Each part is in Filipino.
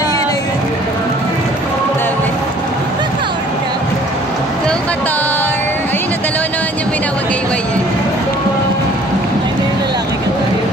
Ayun. Dami. Go, Qatar! Ayun, na dalawa naman yung pinapagayway eh. Ay, may lalaki ka tayo.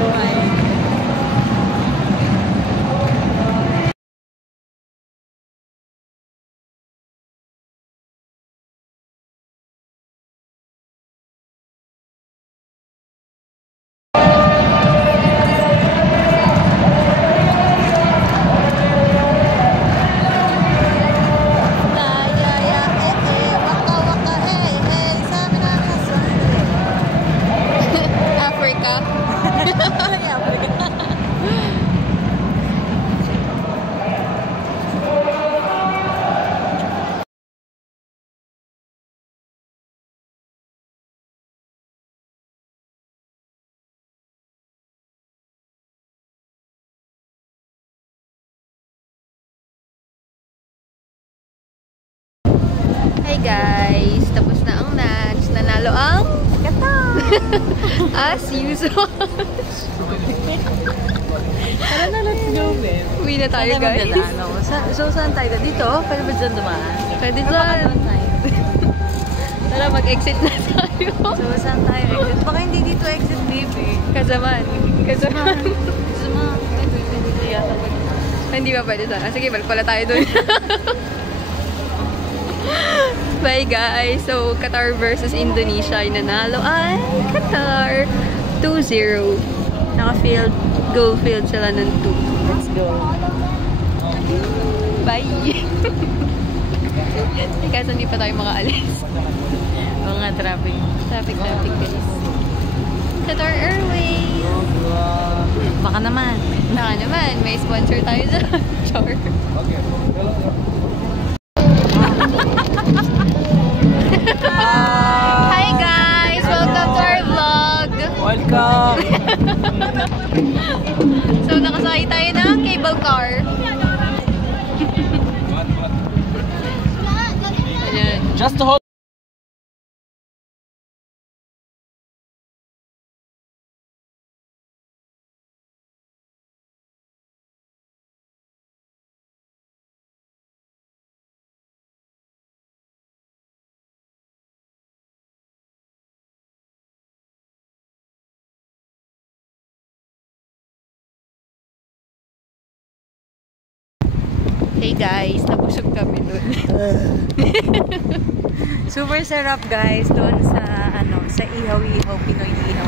Hi guys! Tapos na ang lunch. Nanalo ang Qatar! As usual. Tara na, let's go, babe. Uwi na tayo guys. So, saan tayo? Dito? Pwede ba dyan dumaan? Pwede dyan. Tara, mag-exit na tayo. So, saan tayo exit? Baka hindi dito exit, babe. Kasaman. Kasaman. Hindi ba pwede sana? Sige, balik pala tayo dun. Bye guys! So, Qatar versus Indonesia. Yung nanalo ay Qatar 2-0. Naka-field, go field sila ng 2. Let's go. Bye! Kasi hindi pa tayo makaalis. Mga traffic. Traffic guys. Qatar Airways! Baka naman. Baka naman, may sponsor tayo dyan. Char. Hi guys! Welcome to our vlog! Welcome! So, nakasakay tayo ng cable car. Ayan. Just to hold. Hey guys, nabusog kami dun. Super sarap, guys, doon sa sa ihaw-ihaw, Pinoy ihaw.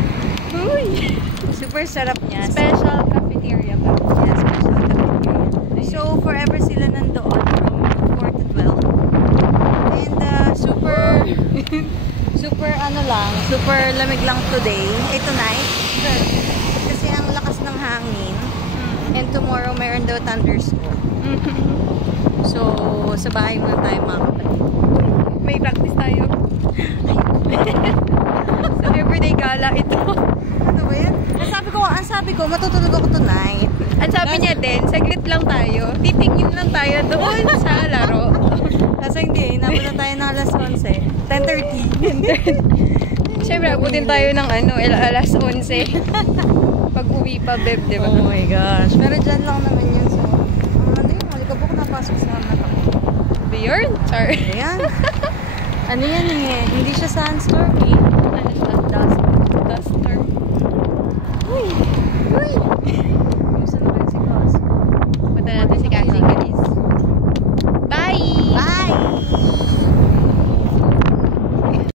Uy! Super sarap niya. Special cafeteria ba? Yeah, special cafeteria. So forever sila nandoon from 4 to 12. And super super super lamig lang today. Tonight. Kasi ang lakas ng hangin. And tomorrow mayroon daw thunderstorm. So, sa bahay muna tayo mga kapatid. May practice tayo. So, everyday gala ito. Ano ba yan? Ang sabi ko, matutulog ako tonight. Ang sabi niya din, saglit lang tayo. Titigil lang tayo doon sa laro. Kasi hindi, inabot na tayo ng alas 11. 10:30. Siyempre, abutin tayo ng alas 11. Pag uwi pa, beb, diba? Oh my gosh. Pero dyan lang naman yun. So, malikabok na pasok sa mata ko. Bjorn? Char. Ayan. Ano yan eh? Hindi siya sandstorm eh. Ano siya? Dust storm. Uy!